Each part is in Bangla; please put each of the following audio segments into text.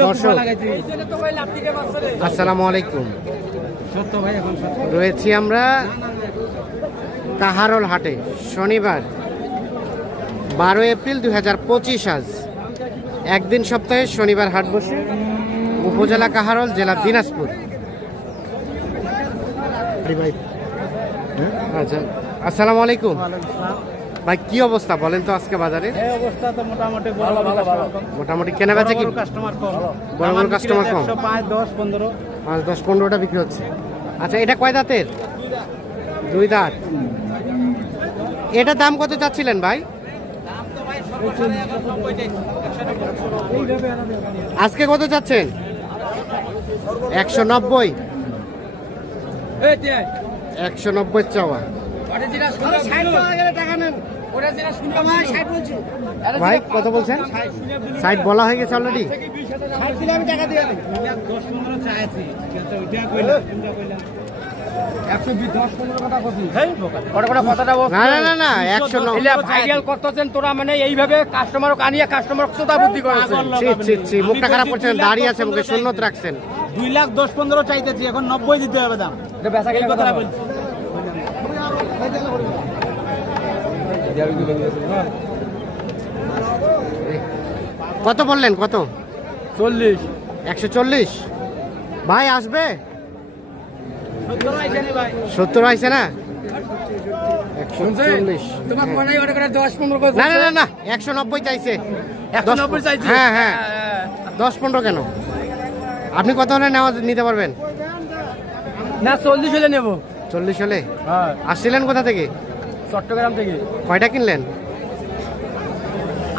দর্শক আসসালামু আলাইকুম। রয়েছি আমরা কাহারল হাটে শনিবার বারো এপ্রিল দুই হাজার পঁচিশ আজ। একদিন সপ্তাহে শনিবার হাট বসে উপজেলা কাহারল জেলা দিনাজপুর। আচ্ছা আসসালামু আলাইকুম। ভাই কি অবস্থা? বলেন তো আজকে বাজারে। অবস্থা তো মোটামুটি ভালো ভালো ভালো। মোটামুটি কেনা বেচা কি? কাস্টমার কম। বড় বড় customer কম? একশো পাঁচ দশ পনেরো। পাঁচ দশ পনেরোটা বিক্রি হচ্ছে। আচ্ছা এটা কয় দাঁতের? দুই দাঁত। এটা দাম কত চাচ্ছিলেন ভাই? আজকে কত চাচ্ছেন? একশো নব্বই। একশো নব্বই চাওয়া। ভাই কত বলছেন? সাইড বলা হয়ে গেছে অলরেডি কথা মানে ছি মুখটা খারাপ করছেন দাঁড়িয়ে আছে মুখে রাখছেন। দুই লাখ দশ পনেরো চাইতেছি এখন নব্বই দিতে হবে দাম। এই কথাটা বলছি। কত বললেন কত? চল্লিশ। একশো চল্লিশ? ভাই আসবে? সত্তর হয়েছে না? হয়। না না না একশো নব্বই চাইছে। নব্বই চাইছি? হ্যাঁ হ্যাঁ। দশ পনেরো কেন? আপনি কত হলে নেওয়া নিতে পারবেন? না চল্লিশ হলে নেব। চল্লিশ হলে? হ্যাঁ। আসছিলেন কোথা থেকে? চট্টগ্রাম থেকে। কয়টা কিনলেন?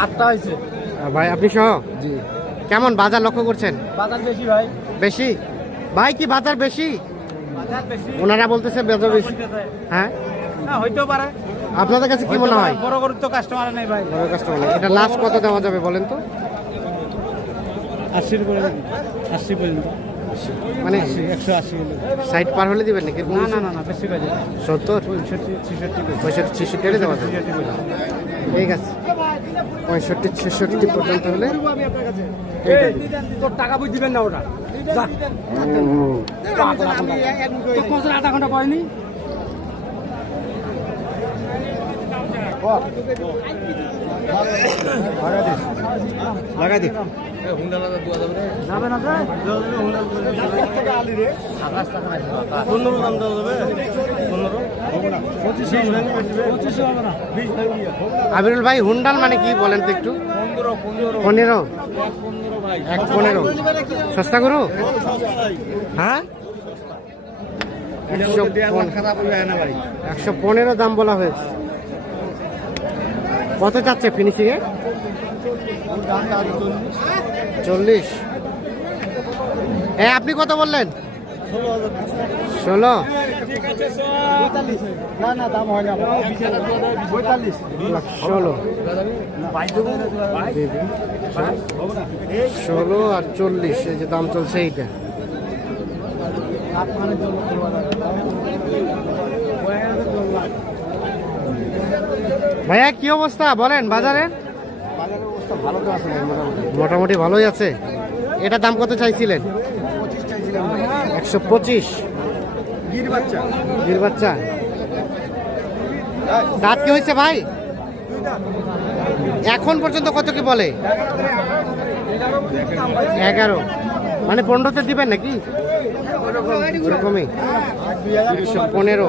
আটটা হয়েছে। ভাই আপনি সহ? জি। কেমন বাজার লক্ষ্য করছেন? বাজার বেশি ভাই। বেশি? ভাই কি বাজার বেশি? বাজার বেশি। ওনারা বলতেছে বাজার বেশি। হ্যাঁ? না হইতেও পারে। আপনাদের কাছে কি মনে হয়? বড় গরুর তো কাস্টমার নেই ভাই। বড় কাস্টমার এটা লাস্ট কত দেওয়া যাবে বলেন তো? আশির করে আশি পর্যন্ত মানে একশো আশি সাইড পার হলে দিবেন নাকি? না না না না বেশি বাজে। সত্তর? পঁয়ষট্টি ছেষট্টি হলে দেওয়া যাবে। ঠিক আছে। পঁয়ষট্টি ছেষট্টি পর্যন্ত হলে তোর টাকা বুঝ দিবেন না ওটা। আধা ঘণ্টা পয়নি লাগাই আবিরুল ভাই, হুন্ডাল মানে কি বলেন তো একটু? পনেরো। পনেরো। সস্তা করু হ্যাঁ? একশো পনেরো দাম বলা হয়েছে। কত চাচ্ছে ফিনিশিং এ? চল্লিশ। হ্যাঁ আপনি কত বললেন? ষোলো। ষোলো। ষোলো আর চল্লিশ এই যে দাম চলছে এইটা। ভাইয়া কি অবস্থা? বলেন বাজারের? মোটামুটি। ভালোই আছে। এটা দাম কত চাইছিলেন? একশো পঁচিশ। গির বাচ্চা। দাঁত কি হয়েছে ভাই? এখন পর্যন্ত কত কি বলে? এগারো। মানে পনেরোতে দিবেন নাকি? ওরকমই। পনেরো।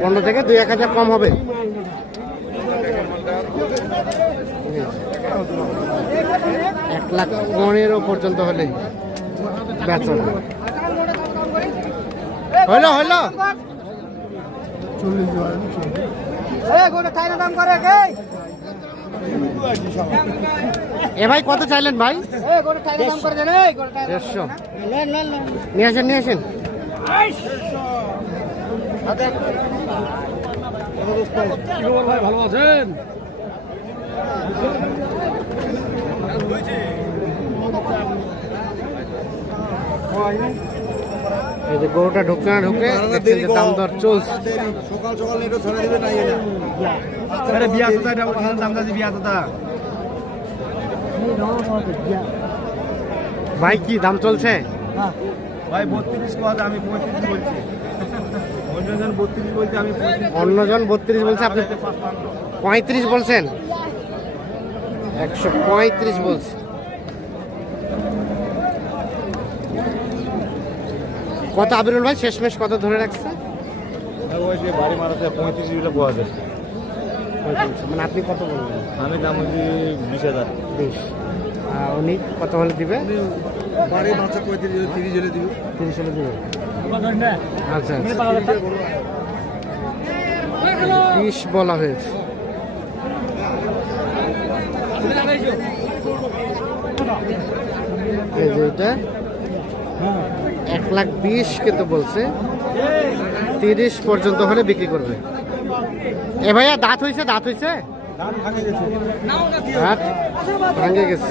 পনেরো থেকে দুই এক হাজার কম হবে। এক লাখ পনেরো পর্যন্ত হলে হইল হইল। এ ভাই, কত চাইলেন ভাই? নিয়ে আসেন নিয়ে আসেন। ভাই ভালো আছেন এই যে গরুটা ঢুকে না ঢুকে দেখছেন যে দাম দর চলছে। সকাল সকাল এটা ছেড়ে দিবে না আরে বিয়া এটা দাম বিয়া ভাই কি দাম চলছে? ভাই বত্রিশ কথা আমি পঁয়ত্রিশ বলছি। অন্যজন বত্রিশ বলছে আমি অন্যজন বত্রিশ বলছে আপনি পঁয়ত্রিশ বলছেন? একশো পঁয়ত্রিশ বলছে। কত আবিরুল ভাই? শেষমেশ কত ধরে রাখছে? ওই যে বাড়ি মারাতে পঁয়ত্রিশ পাওয়া যায়। মানে আপনি কত বলবেন আমি দাম হচ্ছে বিশ হাজার। বিশ। উনি কত হলে দিবে? বাড়ি মারছে পঁয়ত্রিশ তিরিশ হলে দিবি। তিরিশ হলে দিবে। আচ্ছা আচ্ছা। বিশ বলা হয়েছে। এই যে এটা এক লাখ বিশ কিন্তু বলছে। তিরিশ পর্যন্ত হলে বিক্রি করবে। এ ভাইয়া দাঁত হয়েছে দাঁত হয়েছে দাঁত ভাঙে গেছে।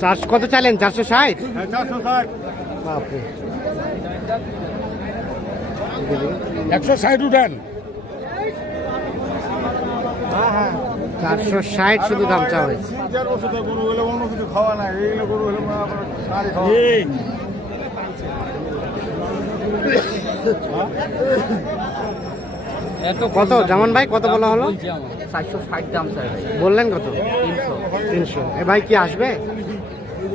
চারশো কত চাইলেন? চারশো ষাট? বাপরে। একশো ষাট উঠান। চারশো ষাট শুধু দাম চাওয়া হয়েছে তিন চার বছর তো গরু হলে অন্য কিছু খাওয়া নাই এইগুলো গরু হলে আপনার সারি খাওয়া কত? জামান ভাই কত বলা হলো? চারশো ষাট দাম চাই বললেন কত? তিনশো। এ ভাই কি আসবে?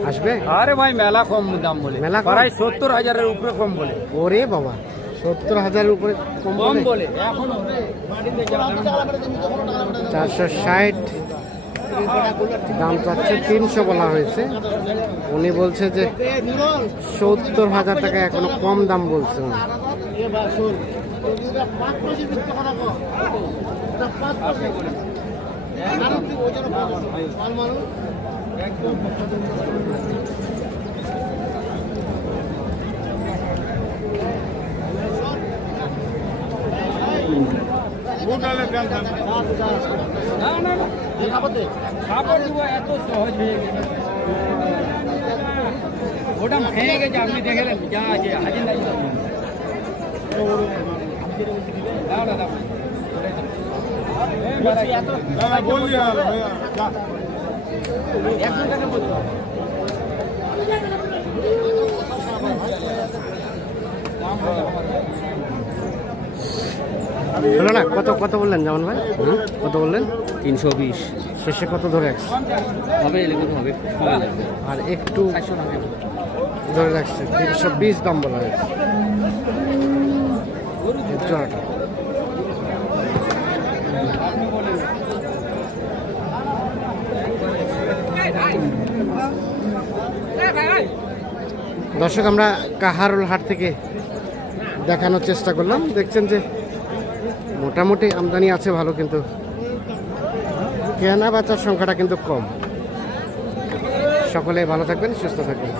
আসবে? আরে ভাই মেলা কম দাম বলে। মেলা? প্রায় সত্তর হাজারের উপরে কম বলে। ওরে বাবা সত্তর হাজারের উপরে কম? বলে? চারশো ষাট। দাম চাচ্ছে তিনশো বলা হয়েছে। উনি বলছে যে সত্তর হাজার টাকা এখনও কম দাম বলছে উনি। না না না। খাবার দিব এত সহজ হয়ে গেছে। ওটা ভেঙে গেছে আপনি দেখলেন যা আছে হাজির দাও না বলতো হলো কত কত বললেন যেমন ভাই? কত বললেন? তিনশো বিশ। শেষে কত ধরে হবে আর একটু ধরে রাখছে তিনশো বিশ দাম বলা হয়েছে। দর্শক, আমরা কাহারুল হাট থেকে দেখানোর চেষ্টা করলাম। দেখছেন যে মোটামুটি আমদানি আছে ভালো, কিন্তু কেনা বেচার সংখ্যাটা কিন্তু কম। সকলে ভালো থাকবেন, সুস্থ থাকবেন।